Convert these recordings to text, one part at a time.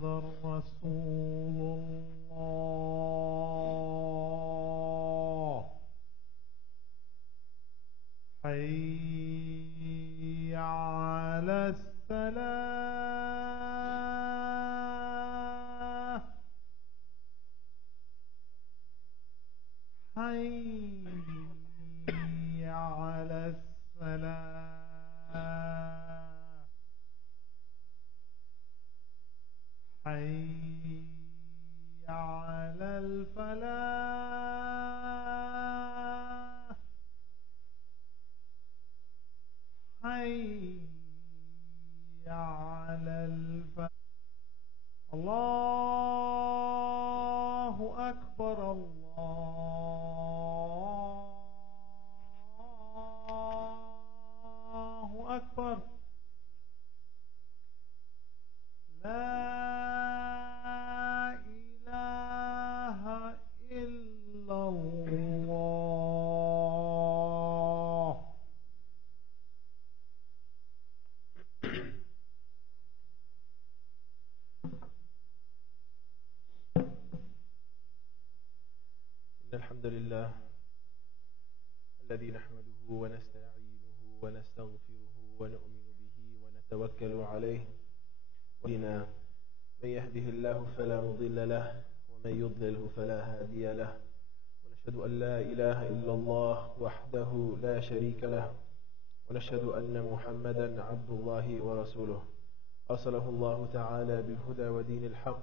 رسول الله حي على الصلاة حي على الصلاة حي على الفلاح حي على الفلاح الله أكبر الله أكبر لا إله إلا الله. إن الحمد لله الذي نحمده ونستعينه ونستغفره ونؤمن به ونتوكل عليه من يهده الله فلا مضل له ومن يضلله فلا هادي له ونشهد أن لا إله إلا الله وحده لا شريك له ونشهد أن محمدا عبد الله ورسوله أرسله الله تعالى بالهدى ودين الحق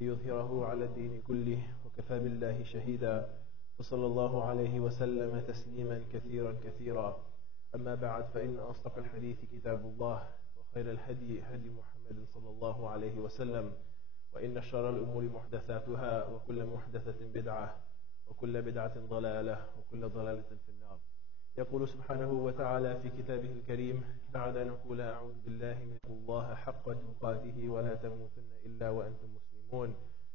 ليظهره على الدين كله وكفى بالله شهيدا وصلى الله عليه وسلم تسليما كثيرا كثيرا. أما بعد فإن أصدق الحديث كتاب الله وخير الهدي هدي محمد صلى الله عليه وسلم وإن شر الأمور محدثاتها وكل محدثة بدعة وكل بدعة ضلالة وكل ضلالة في النار. يقول سبحانه وتعالى في كتابه الكريم بعد أن نقول أعوذ بالله من الله حق تقاته ولا تموتن إلا وأنتم مسلمون.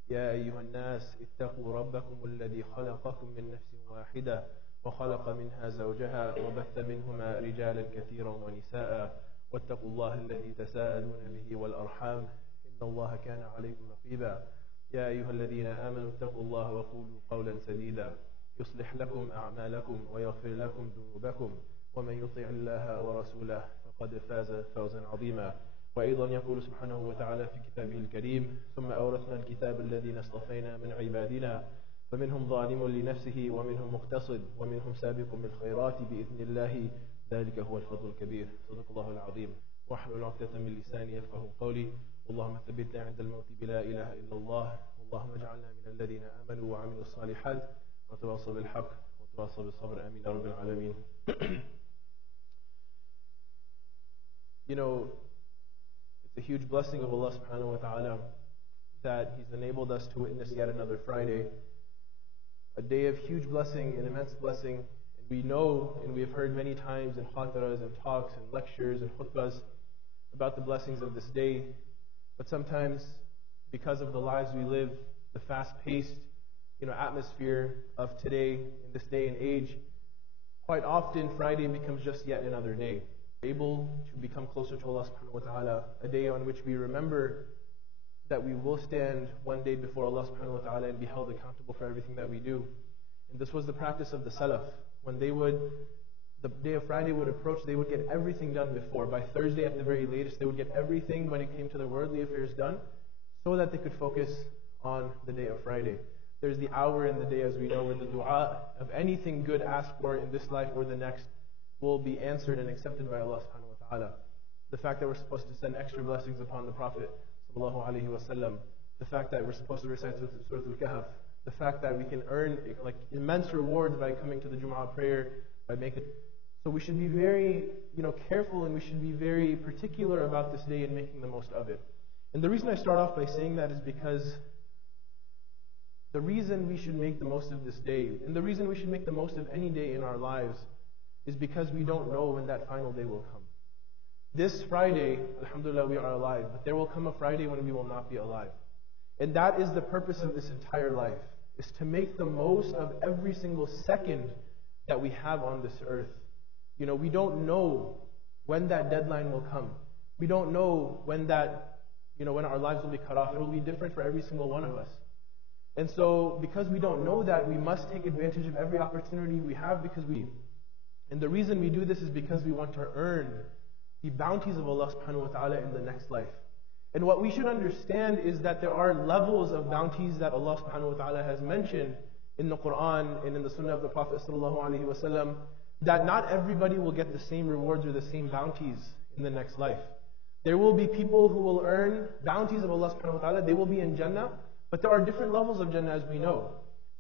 يا أيها الناس اتقوا ربكم الذي خلقكم من نفس واحدة وخلق منها زوجها وبث منهما رجالا كثيرا ونساء واتقوا الله الذي تساءلون به والأرحام إن الله كان عليكم رقيبا. يا أيها الذين آمنوا اتقوا الله وقولوا قولا سديدا يصلح لكم أعمالكم ويغفر لكم ذنوبكم ومن يطع الله ورسوله فقد فاز فوزا عظيما. وأيضا يقول سبحانه وتعالى في كتابه الكريم ثم أورثنا الكتاب الذين اصطفينا من عبادنا فمنهم ظالم لنفسه ومنهم مقتصد ومنهم سابق بالخيرات بإذن الله ذلك هو الفضل الكبير. صدق الله العظيم. واحلل عقدة من لساني يفقهوا قولي. اللهم ثبتنا عند الموت بلا إله إلا الله. اللهم اجعلنا من الذين آمنوا وعملوا الصالحات وتواصوا بالحق وتواصوا بالصبر. آمين يا رب العالمين. You know, it's a huge blessing of Allah subhanahu wa ta'ala that He's enabled us to witness yet another Friday, a day of huge blessing, an immense blessing. And we know, and we have heard many times in khataras and talks and lectures and khutbahs about the blessings of this day. But sometimes, because of the lives we live, the fast-paced, atmosphere of today, in this day and age, quite often Friday becomes just yet another day. Able to become closer to Allah subhanahu wa ta'ala, a day on which we remember that we will stand one day before Allah subhanahu wa ta'ala and be held accountable for everything that we do. And this was the practice of the Salaf. When the day of Friday would approach, they would get everything done before. By Thursday at the very latest, they would get everything when it came to the worldly affairs done so that they could focus on the day of Friday. There's the hour in the day, as we know, where the dua of anything good asked for in this life or the next will be answered and accepted by Allah subhanahu wa ta'ala. The fact that we're supposed to send extra blessings upon the Prophet sallallahu alaihi wasallam, the fact that we're supposed to recite Surah Al-Kahf, the fact that we can earn immense rewards by coming to the Jumu'ah prayer, by making. So we should be very, careful, and we should be very particular about this day and making the most of it. And the reason I start off by saying that is because the reason we should make the most of this day, and the reason we should make the most of any day in our lives, is because we don't know when that final day will come. This Friday, alhamdulillah, we are alive, but there will come a Friday when we will not be alive. And that is the purpose of this entire life, is to make the most of every single second that we have on this earth. We don't know when that deadline will come. We don't know when that when our lives will be cut off. It will be different for every single one of us. And so, because we don't know that, we must take advantage of every opportunity we have and the reason we do this is because we want to earn the bounties of Allah subhanahu wa ta'ala in the next life. And what we should understand is that there are levels of bounties that Allah subhanahu wa ta'ala has mentioned in the Quran and in the Sunnah of the Prophet sallallahu alaihi wasallam, that not everybody will get the same rewards or the same bounties in the next life. There will be people who will earn bounties of Allah subhanahu wa ta'ala, they will be in Jannah, but there are different levels of Jannah as we know.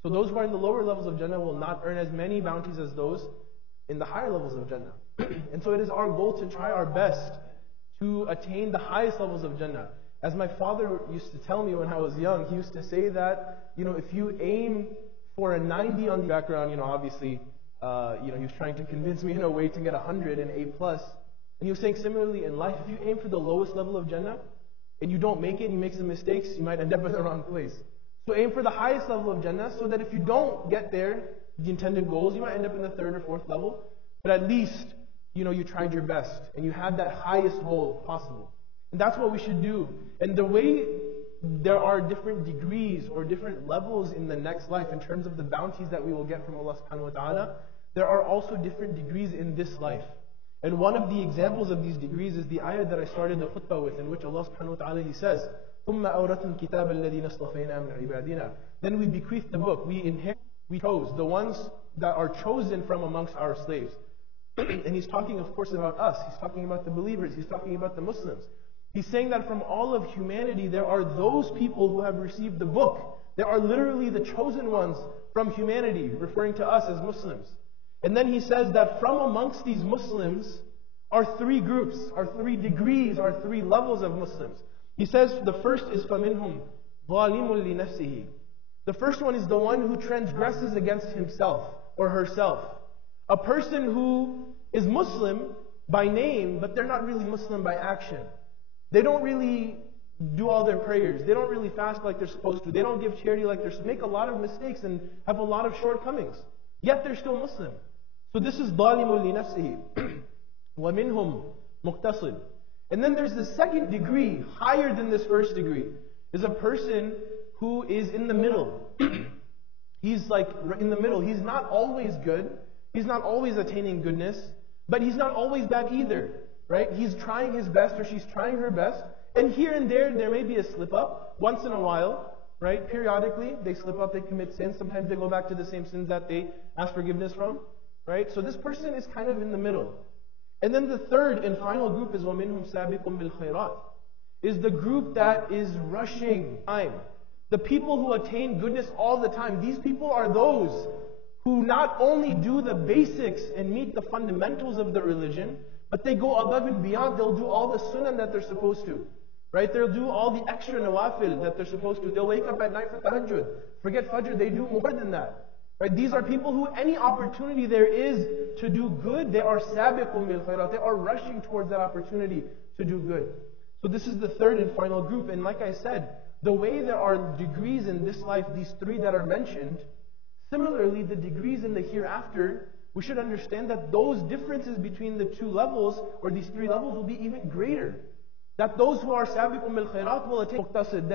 So those who are in the lower levels of Jannah will not earn as many bounties as those in the higher levels of Jannah. And so it is our goal to try our best to attain the highest levels of Jannah. As my father used to tell me when I was young, he used to say that, if you aim for a 90 on the background, obviously, he was trying to convince me in a way to get 100 and A+. And he was saying similarly in life, if you aim for the lowest level of Jannah, and you don't make it, you make some mistakes, you might end up in the wrong place. So aim for the highest level of Jannah, so that if you don't get there, the intended goals, you might end up in the third or fourth level, but at least, you tried your best, and you had that highest goal possible. And that's what we should do. And the way there are different degrees or different levels in the next life in terms of the bounties that we will get from Allah subhanahu wa ta'ala, there are also different degrees in this life. And one of the examples of these degrees is the ayah that I started the khutbah with, in which Allah subhanahu wa ta'ala, He says, ثُمَّ أَوْرَثْنَا الْكِتَابَ الَّذِينَ اصْطَفَيْنَا مِنْ عِبَادِنَا. Then we bequeath the book, we chose, the ones that are chosen from amongst our slaves. And He's talking, of course, about us. He's talking about the believers. He's talking about the Muslims. He's saying that from all of humanity, there are those people who have received the book. There are literally the chosen ones from humanity, referring to us as Muslims. And then He says that from amongst these Muslims are three groups, are three degrees, are three levels of Muslims. He says the first is فَمِنْهُمْ ظَالِمٌ لِنَفْسِهِ. The first one is the one who transgresses against himself or herself. A person who is Muslim by name, but they're not really Muslim by action. They don't really do all their prayers. They don't really fast like they're supposed to. They don't give charity like they're supposed to. Make a lot of mistakes and have a lot of shortcomings. Yet they're still Muslim. So this is ظَالِمٌ لِنَفْسِهِ. وَمِنْهُمْ مُقْتَصِدٌ. And then there's the second degree, higher than this first degree, is a person who is in the middle. He's like in the middle. He's not always good. He's not always attaining goodness, but he's not always bad either. Right? He's trying his best, or she's trying her best, and here and there may be a slip up once in a while. Right? Periodically, they slip up, they commit sins. Sometimes they go back to the same sins that they ask forgiveness from. Right? So this person is kind of in the middle. And then the third and final group is وَمِنْهُمْ سَابِقٌ بِالْخَيْرَاتِ, is the group that is rushing time. The people who attain goodness all the time. These people are those who not only do the basics and meet the fundamentals of the religion, but they go above and beyond. They'll do all the sunnah that they're supposed to. Right? They'll do all the extra nawafil that they're supposed to. They'll wake up at night for tahajjud. Forget fajr, they do more than that. Right? These are people who any opportunity there is to do good, they are sabiqun bil khairat. They are rushing towards that opportunity to do good. So this is the third and final group. And like I said, the way there are degrees in this life, these three that are mentioned, similarly the degrees in the hereafter, we should understand that those differences between the two levels, or these three levels, will be even greater. That those who are sabiqun bil khairat will attain muqtasid,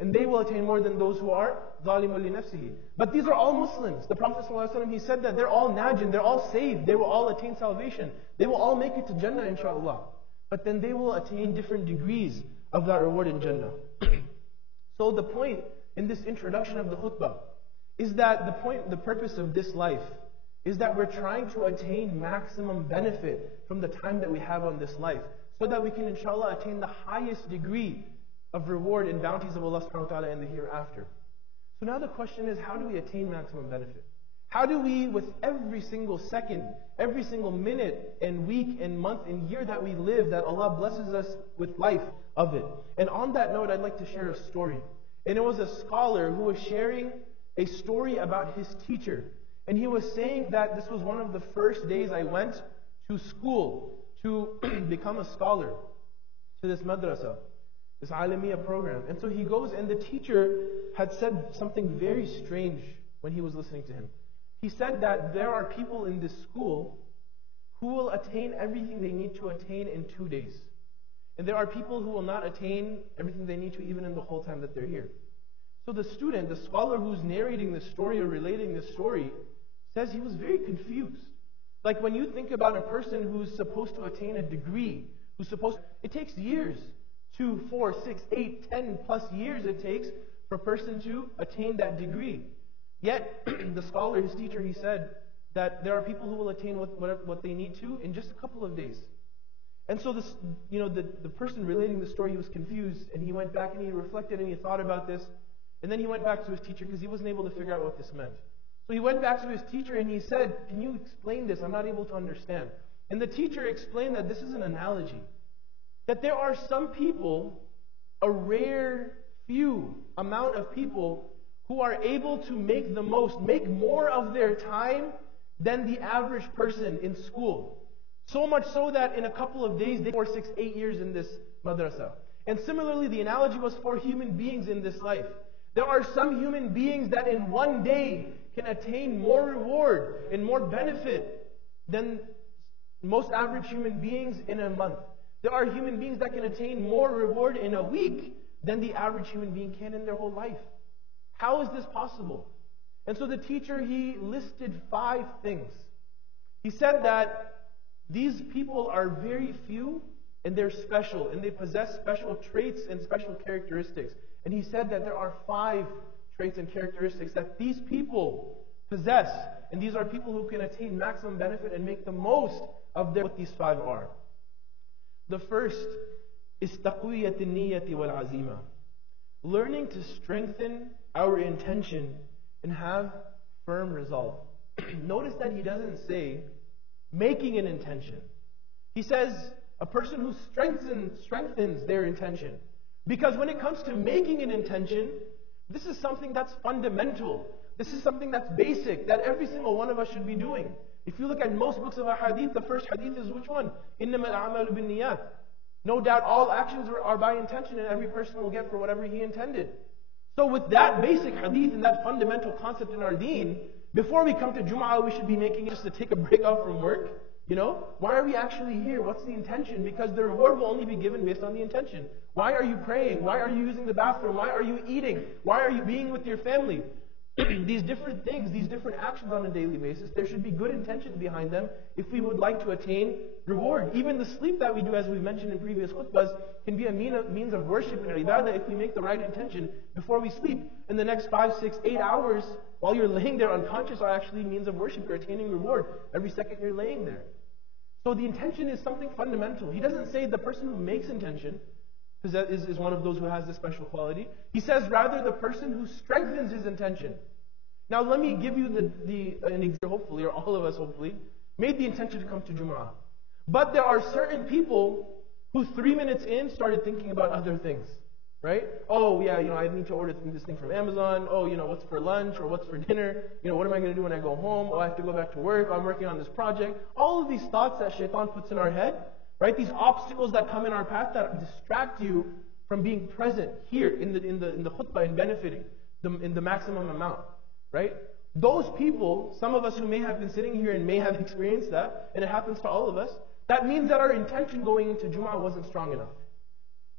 and they will attain more than those who are zalimun li nafsihi. But these are all Muslims. The Prophet ﷺ, he said that they're all najin, they're all saved, they will all attain salvation. They will all make it to Jannah, inshaAllah. But then they will attain different degrees of that reward in Jannah. So the point in this introduction of the khutbah is that the purpose of this life is that we're trying to attain maximum benefit from the time that we have on this life, so that we can inshallah attain the highest degree of reward and bounties of Allah subhanahu wa ta'ala in the hereafter. So now the question is, how do we attain maximum benefit? How do we, with every single second, every single minute and week and month and year that we live, that Allah blesses us with life of it? And on that note, I'd like to share a story. And it was a scholar who was sharing a story about his teacher. And he was saying that this was one of the first days I went to school to become a scholar, to this madrasa, this alamiya program. And so he goes, and the teacher had said something very strange when he was listening to him. He said that there are people in this school who will attain everything they need to attain in 2 days. And there are people who will not attain everything they need to even in the whole time that they're here. So the student, the scholar who's narrating this story or relating this story, says he was very confused. Like when you think about a person who's supposed to attain a degree, it takes years, 2, 4, 6, 8, 10 plus years it takes for a person to attain that degree. Yet, the scholar, his teacher, he said that there are people who will attain what they need to in just a couple of days. And so this, the person relating the story, he was confused, and he went back and he reflected and he thought about this, and then he went back to his teacher because he wasn't able to figure out what this meant. So he went back to his teacher and he said, "Can you explain this? I'm not able to understand." And the teacher explained that this is an analogy. That there are some people, a rare few amount of people, who are able to make more of their time than the average person in school. So much so that in a couple of days, they 4, 6, 8 years in this madrasa. And similarly, the analogy was for human beings in this life. There are some human beings that in one day can attain more reward and more benefit than most average human beings in a month. There are human beings that can attain more reward in a week than the average human being can in their whole life. How is this possible? And so the teacher, he listed 5 things. He said that these people are very few and they're special and they possess special traits and special characteristics. And he said that there are 5 traits and characteristics that these people possess. And these are people who can attain maximum benefit and make the most of what these 5 are. The first is taqwiyat an-niyyati wal azima. Learning to strengthen our intention and have firm resolve. Notice that he doesn't say making an intention. He says a person who strengthens their intention. Because when it comes to making an intention, this is something that's fundamental. This is something that's basic, that every single one of us should be doing. If you look at most books of hadith, the first hadith is which one? إِنَّمَا الْأَعْمَالُ بِالنِّيَّاتِ. No doubt all actions are by intention and every person will get for whatever he intended. So with that basic hadith and that fundamental concept in our deen, before we come to Jum'ah, we should be making it just to take a break off from work. Why are we actually here? What's the intention? Because the reward will only be given based on the intention. Why are you praying? Why are you using the bathroom? Why are you eating? Why are you being with your family? These different things, these different actions on a daily basis, there should be good intentions behind them if we would like to attain reward. Even the sleep that we do, as we mentioned in previous khutbahs, can be a means of worship and ibadah if we make the right intention before we sleep. In the next 5, 6, 8 hours, while you're laying there unconscious, are actually means of worship. You're attaining reward every second you're laying there. So the intention is something fundamental. He doesn't say the person who makes intention is one of those who has this special quality. He says rather the person who strengthens his intention. Now let me give you an example, hopefully, or all of us hopefully, made the intention to come to Jum'ah. But there are certain people who 3 minutes in started thinking about other things. Right? Oh yeah, I need to order this thing from Amazon. Oh, what's for lunch or what's for dinner? What am I going to do when I go home? Oh, I have to go back to work. I'm working on this project. All of these thoughts that shaitan puts in our head, right? These obstacles that come in our path that distract you from being present here in the khutbah and benefiting in the maximum amount, right? Those people, some of us who may have been sitting here and may have experienced that, and it happens to all of us, that means that our intention going into Jum'ah wasn't strong enough.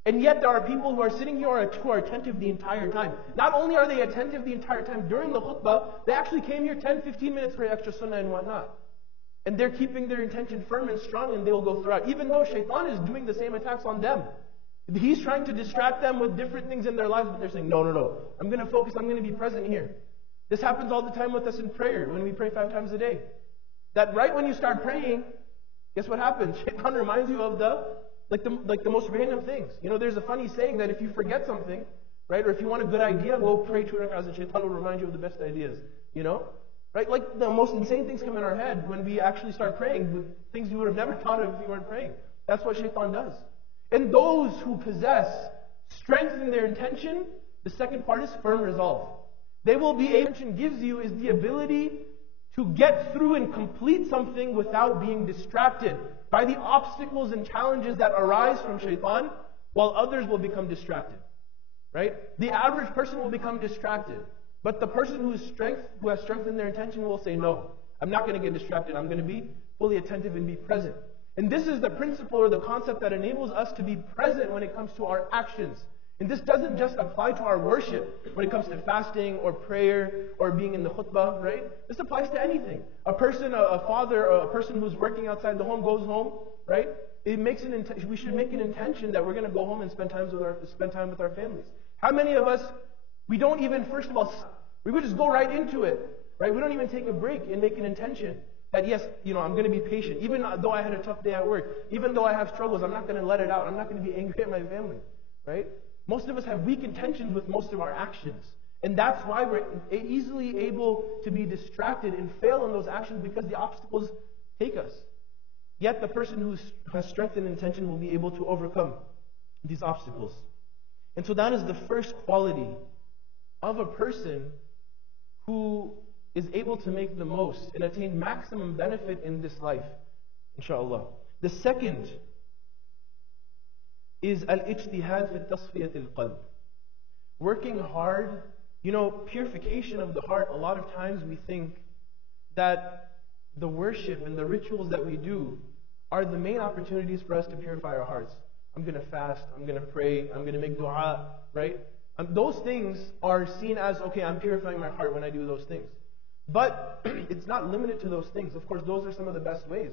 And yet there are people who are sitting here who are attentive the entire time. Not only are they attentive the entire time during the khutbah, they actually came here 10, 15 minutes for extra sunnah and whatnot. And they're keeping their intention firm and strong and they will go throughout. Even though shaitan is doing the same attacks on them. He's trying to distract them with different things in their lives, but they're saying, no. I'm going to focus, I'm going to be present here. This happens all the time with us in prayer, when we pray 5 times a day. That right when you start praying, guess what happens? Shaitan reminds you of the most random things. There's a funny saying that if you forget something, right, or if you want a good idea, go pray 2 rak'ahs and shaitan will remind you of the best ideas. Right? Like the most insane things come in our head when we actually start praying with things you would have never thought of if you weren't praying. That's what shaitan does. And those who possess strength in their intention, the second part is firm resolve. They will be able, intention gives you is the ability to get through and complete something without being distracted by the obstacles and challenges that arise from shaitan, while others will become distracted. Right? The average person will become distracted. But the person who has strength in their intention will say, no, I'm not going to get distracted. I'm going to be fully attentive and be present. And this is the principle or the concept that enables us to be present when it comes to our actions. And this doesn't just apply to our worship when it comes to fasting or prayer or being in the khutbah, right? This applies to anything. A person, a father, or a person who's working outside the home goes home, right? We should make an intention that we're going to go home and spend time with our families. How many of us, we don't even, first of all, we would just go right into it, right? We don't even take a break and make an intention that yes, I'm going to be patient. Even though I had a tough day at work, even though I have struggles, I'm not going to let it out. I'm not going to be angry at my family, right? Most of us have weak intentions with most of our actions. And that's why we're easily able to be distracted and fail in those actions because the obstacles take us. Yet the person who has strength and intention will be able to overcome these obstacles. And so that is the first quality of a person who is able to make the most and attain maximum benefit in this life, inshallah. The second is al-ijtihad fi tasfiyat al-qalb. Working hard, purification of the heart. A lot of times we think that the worship and the rituals that we do are the main opportunities for us to purify our hearts. I'm going to fast, I'm going to pray, I'm going to make dua, right? Those things are seen as, okay, I'm purifying my heart when I do those things. But it's not limited to those things. Of course, those are some of the best ways.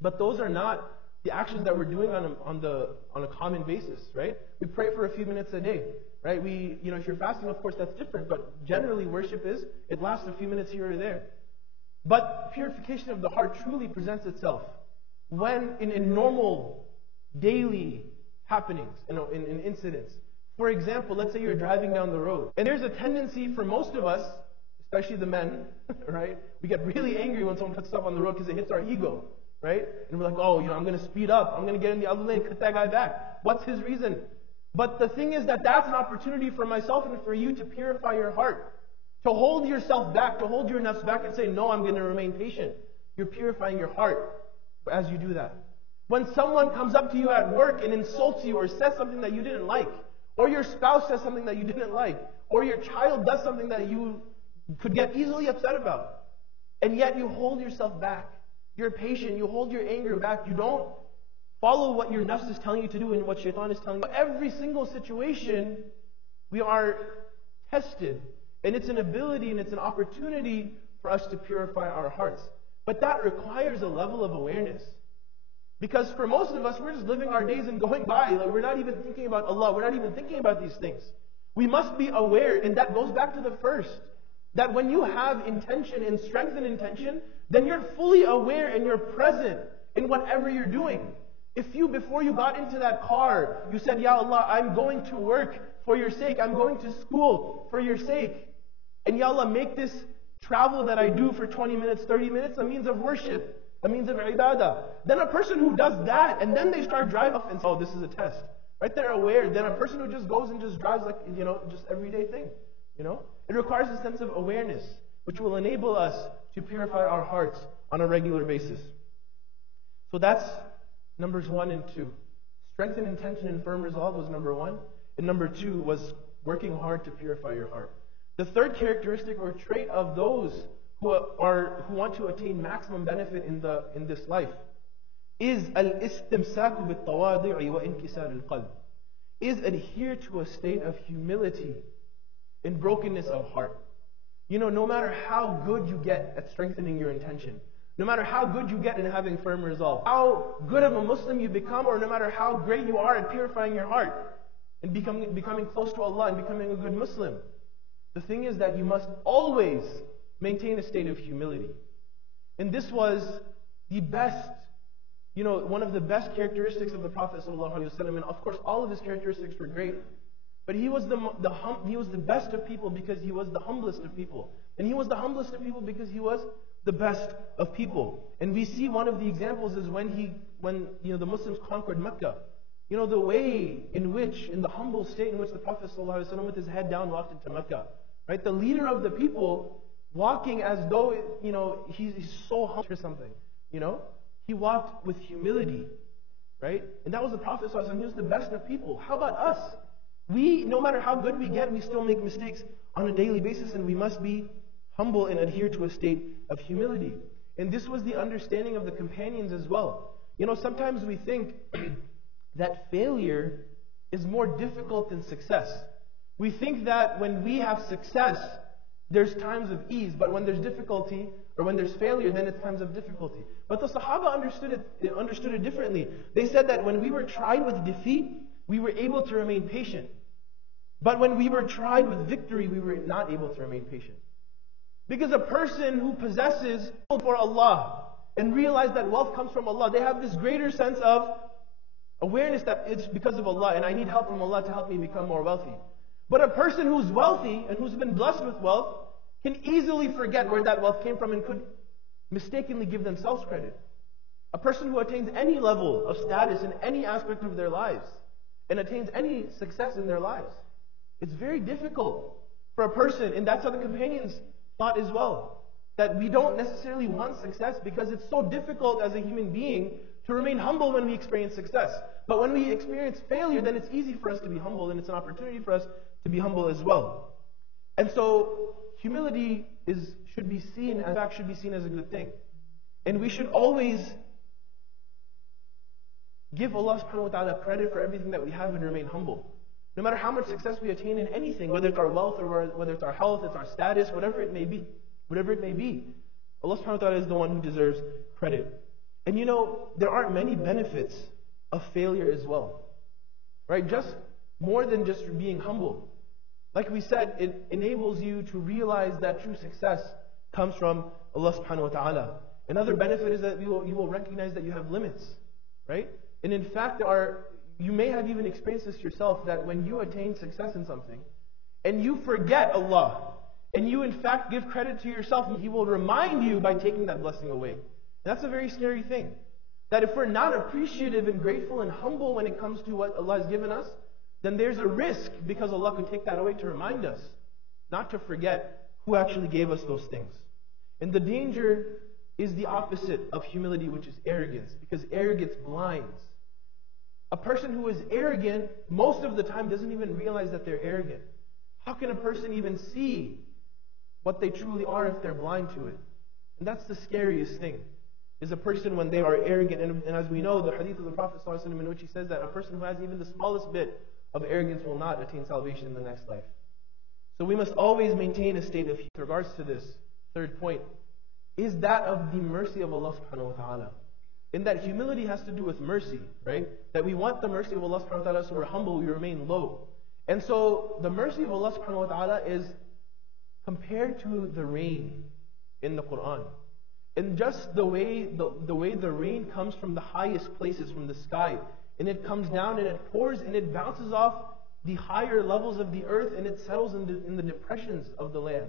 But those are not the actions that we're doing on a common basis, right? We pray for a few minutes a day, right? If you're fasting, of course, that's different. But generally, worship it lasts a few minutes here or there. But purification of the heart truly presents itself when in normal, daily happenings, in incidents. For example, let's say you're driving down the road, and there's a tendency for most of us, especially the men, right? We get really angry when someone cuts stuff on the road because it hits our ego, right? And we're like, I'm going to speed up. I'm going to get in the other lane, cut that guy back. What's his reason? But the thing is that's an opportunity for myself and for you to purify your heart. To hold yourself back, to hold your nafs back and say, no, I'm going to remain patient. You're purifying your heart as you do that. When someone comes up to you at work and insults you or says something that you didn't like, or your spouse says something that you didn't like, or your child does something that you could get easily upset about, and yet you hold yourself back. You're patient, you hold your anger back, you don't follow what your nafs is telling you to do and what shaitan is telling you. Every single situation, we are tested. And it's an ability and it's an opportunity for us to purify our hearts. But that requires a level of awareness. Because for most of us, we're just living our days and going by. We're not even thinking about Allah. We're not even thinking about these things. We must be aware, and that goes back to the first. That when you have intention and strength in intention, then you're fully aware and you're present in whatever you're doing. If before you got into that car, you said, Ya Allah, I'm going to work for your sake. I'm going to school for your sake. And Ya Allah, make this travel that I do for 20 minutes, 30 minutes a means of worship, a means of ibadah. Then a person who does that, and then they start driving off and say, this is a test. Right? They're aware. Then a person who just goes and just drives like, just everyday thing. It requires a sense of awareness, which will enable us to purify our hearts on a regular basis. So that's numbers 1 and 2. Strength and intention and firm resolve was number 1. And number 2 was working hard to purify your heart. The third characteristic or trait of those who want to attain maximum benefit in this life is al-istimsaku bit-tawadi' wa inkisar al-qalb. Is adhere to a state of humility and brokenness of heart. No matter how good you get at strengthening your intention, no matter how good you get in having firm resolve, how good of a Muslim you become, or no matter how great you are at purifying your heart and becoming close to Allah and becoming a good Muslim, the thing is that you must always maintain a state of humility. And this was the best, one of the best characteristics of the Prophet ﷺ. And of course, all of his characteristics were great. But he was the best of people because he was the humblest of people. And he was the humblest of people because he was the best of people. And we see one of the examples is when the Muslims conquered Mecca. The way in the humble state in which the Prophet ﷺ with his head down walked into Mecca. Right? The leader of the people walking as though, he's so humble or something. He walked with humility. Right? And that was the Prophet ﷺ. He was the best of people. How about us? No matter how good we get, we still make mistakes on a daily basis, and we must be humble and adhere to a state of humility. And this was the understanding of the companions as well. Sometimes we think that failure is more difficult than success. We think that when we have success, there's times of ease, but when there's difficulty, or when there's failure, then it's times of difficulty. But the Sahaba understood it differently. They said that when we were tried with defeat, we were able to remain patient. But when we were tried with victory, we were not able to remain patient. Because a person who possesses for Allah and realize that wealth comes from Allah, they have this greater sense of awareness that it's because of Allah and I need help from Allah to help me become more wealthy. But a person who's wealthy and who's been blessed with wealth can easily forget where that wealth came from and could mistakenly give themselves credit. A person who attains any level of status in any aspect of their lives and attains any success in their lives, it's very difficult for a person, and that's how the companions thought as well, that we don't necessarily want success because it's so difficult as a human being to remain humble when we experience success. But when we experience failure, then it's easy for us to be humble, and it's an opportunity for us to be humble as well. And so humility should be seen as a good thing. And we should always give Allah subhanahu wa ta'ala credit for everything that we have and remain humble. No matter how much success we attain in anything, whether it's our wealth or whether it's our health, it's our status, whatever it may be. Allah subhanahu wa ta'ala is the one who deserves credit. And there are many benefits of failure as well. Right? Just more than just being humble. Like we said, it enables you to realize that true success comes from Allah subhanahu wa ta'ala. Another benefit is that you will recognize that you have limits. Right? And in fact, you may have even experienced this yourself, that when you attain success in something, and you forget Allah, and you in fact give credit to yourself, He will remind you by taking that blessing away. And that's a very scary thing. That if we're not appreciative and grateful and humble when it comes to what Allah has given us, then there's a risk, because Allah could take that away to remind us, not to forget who actually gave us those things. And the danger is the opposite of humility, which is arrogance, because arrogance blinds. A person who is arrogant, most of the time doesn't even realize that they're arrogant. How can a person even see what they truly are if they're blind to it? And that's the scariest thing, is a person when they are arrogant. And as we know, the hadith of the Prophet ﷺ, in which he says that a person who has even the smallest bit of arrogance will not attain salvation in the next life. So we must always maintain a state of humility. With regards to this third point, is that of the mercy of Allah subhanahu wa ta'ala. In that humility has to do with mercy, right? That we want the mercy of Allah subhanahu wa ta'ala, so we're humble, we remain low. And so the mercy of Allah subhanahu wa ta'ala is compared to the rain in the Quran. And just the way the rain comes from the highest places, from the sky, and it comes down and it pours and it bounces off the higher levels of the earth and it settles in the depressions of the land.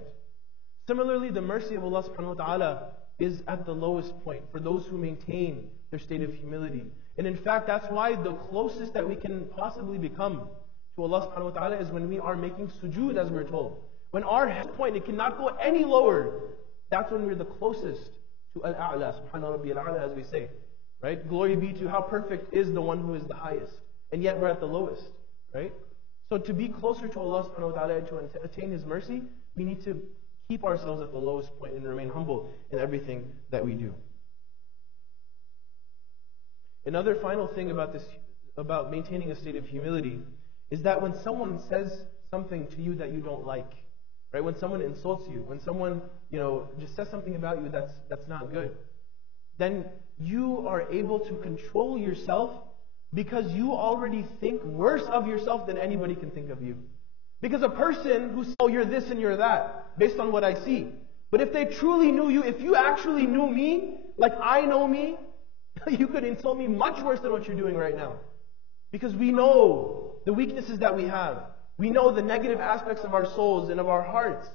Similarly, the mercy of Allah subhanahu wa ta'ala is at the lowest point for those who maintain their state of humility. And in fact, that's why the closest that we can possibly become to Allah subhanahu wa ta'ala is when we are making sujood, as we're told. When our head point, it cannot go any lower, that's when we're the closest to Al-A'la, subhana rabbi al-A'la, as we say. Right? Glory be to how perfect is the one who is the highest. And yet we're at the lowest. Right? So to be closer to Allah subhanahu wa ta'ala and to attain His mercy, we need to keep ourselves at the lowest point and remain humble in everything that we do. Another final thing about maintaining a state of humility, is that when someone says something to you that you don't like, right? When someone insults you, when someone just says something about you that's not good, then you are able to control yourself, because you already think worse of yourself than anybody can think of you. Because a person who says, oh, you're this and you're that, based on what I see. But if they truly knew you, if you actually knew me, like I know me, you could insult me much worse than what you're doing right now. Because we know the weaknesses that we have. We know the negative aspects of our souls and of our hearts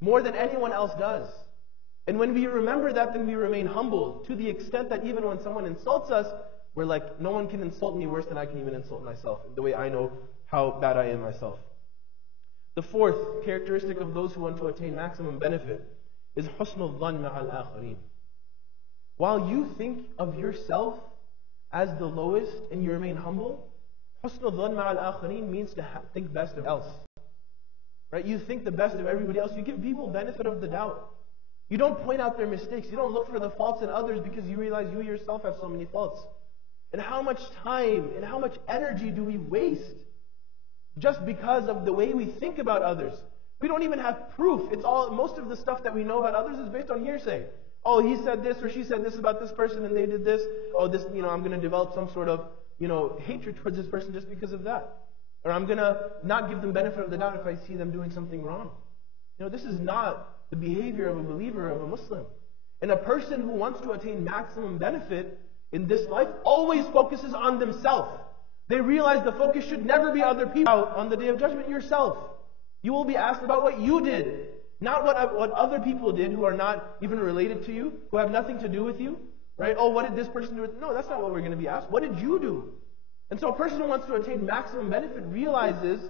more than anyone else does. And when we remember that, then we remain humble, to the extent that even when someone insults us, we're like, no one can insult me worse than I can even insult myself, the way I know how bad I am myself. The fourth characteristic of those who want to attain maximum benefit is husnul dhann ma'al akhareen. While you think of yourself as the lowest and you remain humble, husnul dhann ma'al akhareen means to think best of else. Right? You think the best of everybody else. You give people benefit of the doubt. You don't point out their mistakes. You don't look for the faults in others because you realize you yourself have so many faults. And how much time and how much energy do we waste just because of the way we think about others? We don't even have proof. Most of the stuff that we know about others is based on hearsay. Oh, he said this or she said this about this person and they did this. Oh, I'm going to develop some sort of, hatred towards this person just because of that. Or I'm going to not give them benefit of the doubt if I see them doing something wrong. This is not the behavior of a believer, of a Muslim. And a person who wants to attain maximum benefit in this life always focuses on themselves. They realize the focus should never be other people. On the Day of Judgment, yourself. You will be asked about what you did, not what other people did who are not even related to you, who have nothing to do with you. Right? Oh, what did this person do? No, that's not what we're going to be asked. What did you do? And so a person who wants to attain maximum benefit realizes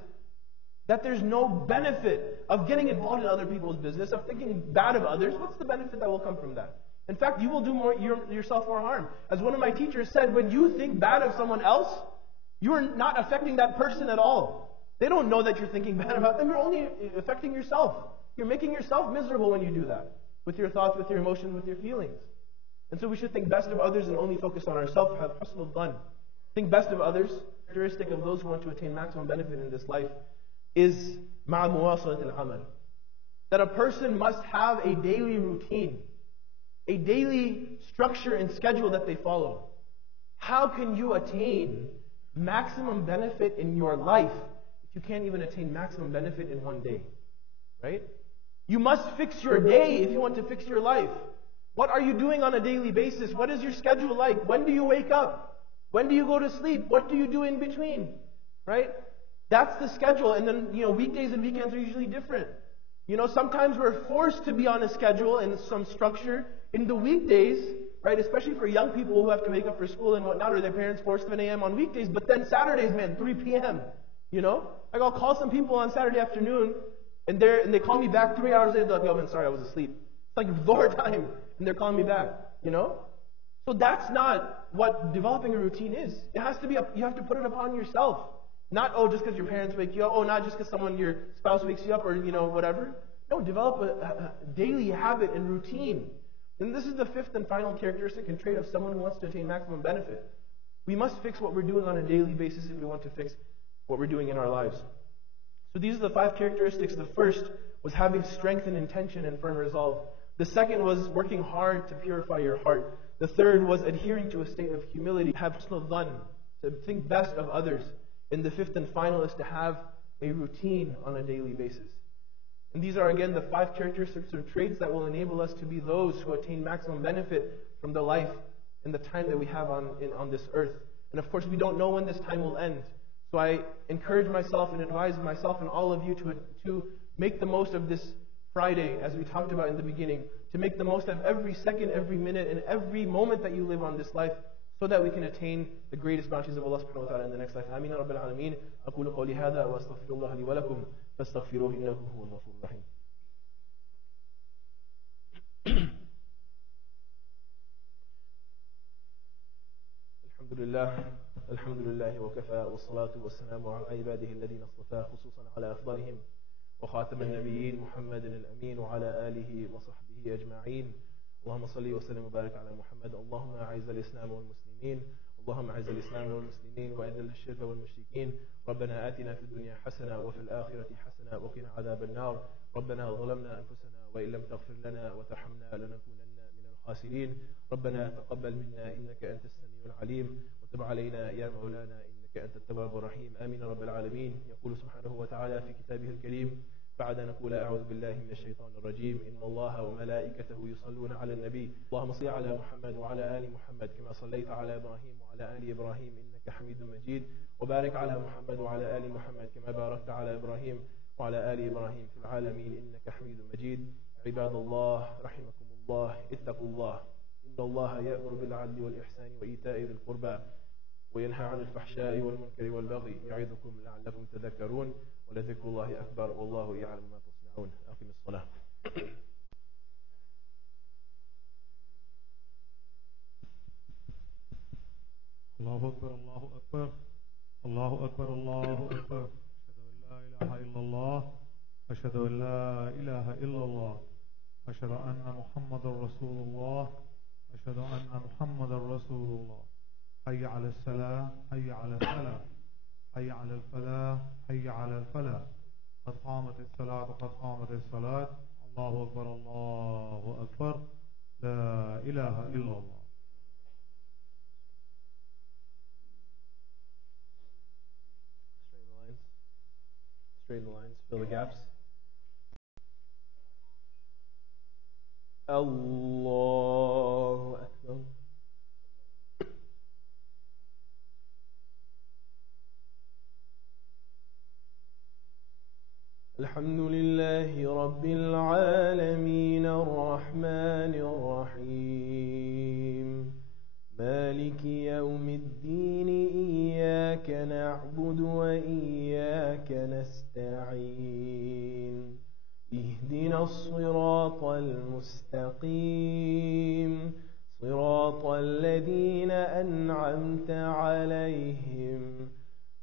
that there's no benefit of getting involved in other people's business, of thinking bad of others. What's the benefit that will come from that? In fact, you will do yourself more harm. As one of my teachers said, when you think bad of someone else, you are not affecting that person at all. They don't know that you're thinking bad about them. You're only affecting yourself. You're making yourself miserable when you do that. With your thoughts, with your emotions, with your feelings. And so we should think best of others and only focus on ourselves. Have husnul dhan. Think best of others. Characteristic of those who want to attain maximum benefit in this life is ma'a muwasalat al-amal. That a person must have a daily routine, a daily structure and schedule that they follow. How can you attain maximum benefit in your life if you can't even attain maximum benefit in one day? Right? You must fix your day if you want to fix your life. What are you doing on a daily basis? What is your schedule like? When do you wake up? When do you go to sleep? What do you do in between? Right? That's the schedule. And then, weekdays and weekends are usually different. Sometimes we're forced to be on a schedule and some structure in the weekdays, right? Especially for young people who have to wake up for school and whatnot, or their parents force 7 a.m. on weekdays. But then Saturdays, 3 p.m. Like I'll call some people on Saturday afternoon, and they call me back 3 hours later. They're like, "Yo, man, sorry, I was asleep." It's like Dhuhr time, and they're calling me back. So that's not what developing a routine is. It has to be. You have to put it upon yourself. Not, just because your parents wake you up. Not just because your spouse wakes you up or, whatever. No, develop a daily habit and routine. And this is the fifth and final characteristic and trait of someone who wants to attain maximum benefit. We must fix what we're doing on a daily basis if we want to fix what we're doing in our lives. So these are the 5 characteristics. The first was having strength and intention and firm resolve. The second was working hard to purify your heart. The third was adhering to a state of humility, have husnul dhan, to think best of others. And the fifth and final is to have a routine on a daily basis. And these are again the 5 characteristics or traits that will enable us to be those who attain maximum benefit from the life and the time that we have on this earth. And of course we don't know when this time will end. So I encourage myself and advise myself and all of you to make the most of this Friday, as we talked about in the beginning, to make the most of every second, every minute, and every moment that you live on this life, so that we can attain the greatest bounties of Allah subhanahu wa ta'ala in the next life. Ameen ya Rabbil Alameen. أقول قولي هذا وأستغفر الله لي ولكم فاستغفروه إنه هو الغفور الرحيم. الحمد لله وكفى والصلاة والسلام على عباده الذين اصطفى خصوصا على أفضلهم وخاتم النبيين محمد الأمين وعلى آله وصحبه أجمعين. اللهم صل وسلم وبارك على محمد. اللهم أعز الإسلام والمسلمين. اللهم أعز الإسلام والمسلمين وأذل الشرك والمشركين. ربنا آتنا في الدنيا حسنة وفي الآخرة حسنة وقنا عذاب النار. ربنا ظلمنا أنفسنا وإن لم تغفر لنا وترحمنا لنكونن من الخاسرين. ربنا تقبل منا إنك أنت السميع العليم وتب علينا يا مولانا إنك أنت التواب الرحيم. آمين رب العالمين. يقول سبحانه وتعالى في كتابه الكريم بعد أن نقول أعوذ بالله من الشيطان الرجيم إن الله وملائكته يصلون على النبي اللهم صل على محمد وعلى آل محمد كما صليت على إبراهيم وعلى آل إبراهيم إنك حميد مجيد وبارك على محمد وعلى آل محمد كما باركت على إبراهيم وعلى آل إبراهيم في العالمين إنك حميد مجيد. عباد الله رحمكم الله اتقوا الله إن الله يأمر بالعدل والإحسان وإيتاء ذي القربى وينهى عن الفحشاء والمنكر والبغي يعظكم لعلكم تذكرون ولذكر الله أكبر والله يعلم ما تصنعون. أقم الصلاة. الله أكبر الله أكبر الله أكبر الله أكبر. أشهد أن لا إله إلا الله أشهد أن لا إله إلا الله أشهد أن محمد رسول الله. أشهد أن محمد رسول الله. حي على السلام، حي على الفلاح، حي على الفلاح، حي على الفلاح. قد قامت الصلاة، قد قامت الصلاة. الله أكبر، الله أكبر. لا إله إلا الله. Straighten the lines, fill the gaps. Allahu Akbar. الحمد لله رب العالمين الرحمن الرحيم مالك يوم الدين إياك نعبد وإياك نستعين اهدنا الصراط المستقيم صراط الذين أنعمت عليهم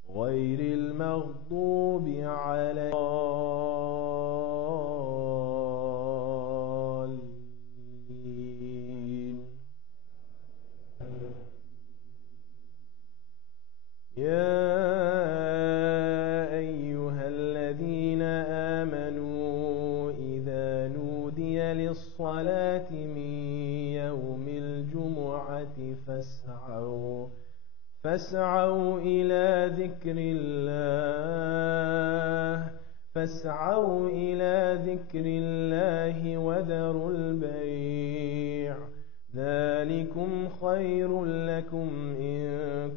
غير المغضوب عليهم. يا أيها الذين آمنوا إذا نودي للصلاة من يوم الجمعة فاسعوا إلى ذكر الله وذروا البيع ذلكم خير لكم إن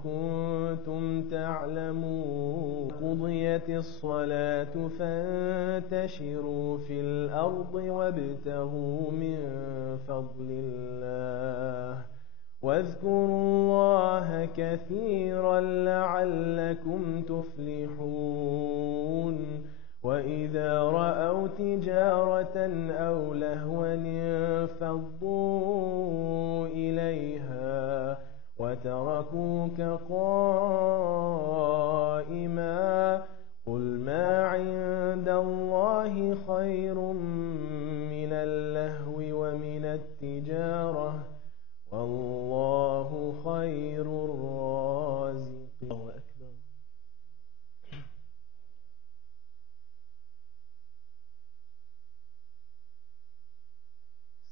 كنتم تعلمون. قضيت الصلاة فانتشروا في الأرض وابتغوا من فضل الله واذكروا الله كثيرا لعلكم تفلحون. وإذا رأوا تجارة أو لهوا انفضوا إليها وتركوك قائما قل ما عند الله خير من اللهو ومن التجارة والله خير الرازقين. الله أكبر.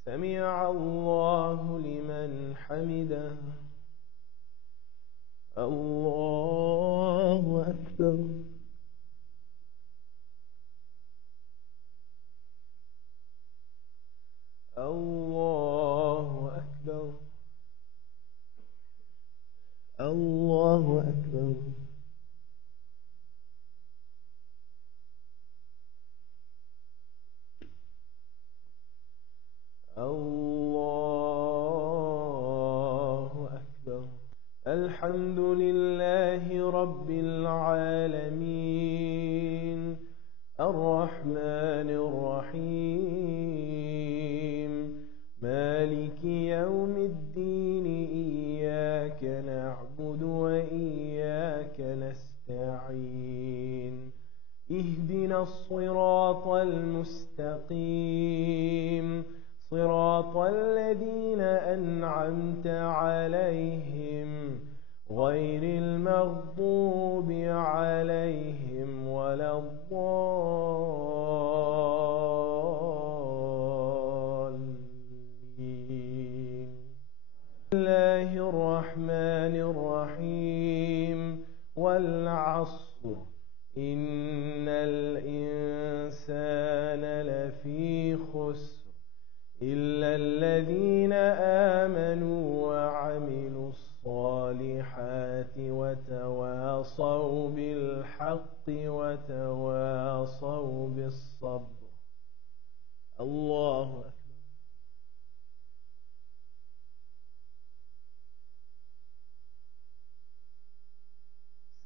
سمع الله لمن حمده. الله أكبر. الله أكبر. الله أكبر. الله أكبر. الحمد لله رب العالمين الرحمن الرحيم مالك يوم الدين إياك نعبد وإياك نستعين اهدنا الصراط المستقيم صراط الذين أنعمت عليهم غير المغضوب عليهم ولا الضالين. بسم الله الرحمن الرحيم والعصر إن الإنسان لفي خسر إلا الذين آمنوا وعملوا الصالحات وتواصوا بالحق وتواصوا بالصبر. الله أكبر.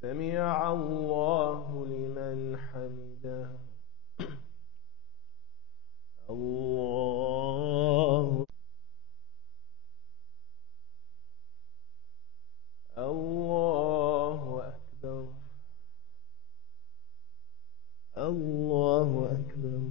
سمع الله لمن حمده. الله الله أكبر. الله أكبر.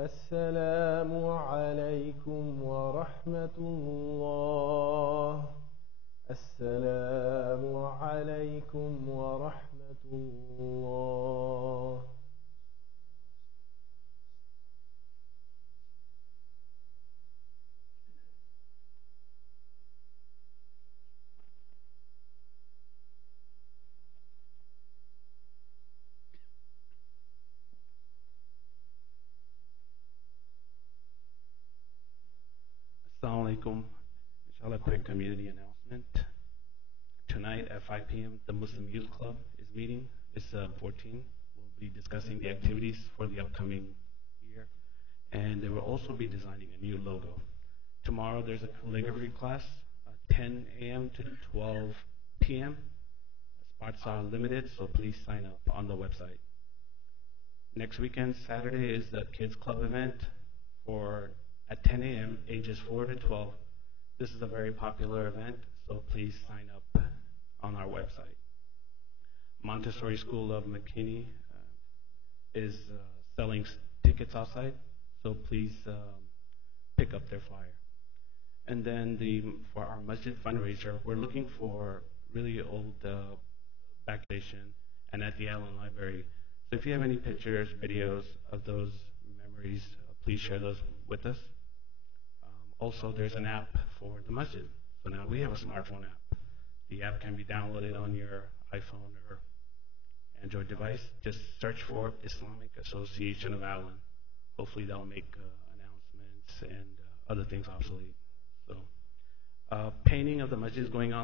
السلام عليكم ورحمة الله. السلام عليكم ورحمة الله. Assalamu alaikum. Inshallah, quick community announcement. Tonight at 5 p.m., the Muslim Youth Club is meeting. It's 14. We'll be discussing the activities for the upcoming year. And they will also be designing a new logo. Tomorrow, there's a calligraphy class, 10 a.m. to 12 p.m. Spots are limited, so please sign up on the website. Next weekend, Saturday, is the Kids Club event at 10 a.m., ages 4 to 12. This is a very popular event, so please sign up on our website. Montessori School of McKinney is selling tickets outside, so please pick up their flyer. And then for our masjid fundraiser, we're looking for really old back station and at the Allen Library. So if you have any pictures, videos of those memories, please share those with us. Also, there's an app for the masjid. So now we have a smartphone app. The app can be downloaded on your iPhone or Android device. Just search for Islamic Association of Allen. Hopefully they'll make announcements and other things obsolete. So painting of the masjid is going on